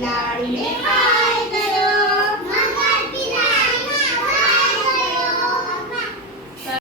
Larry.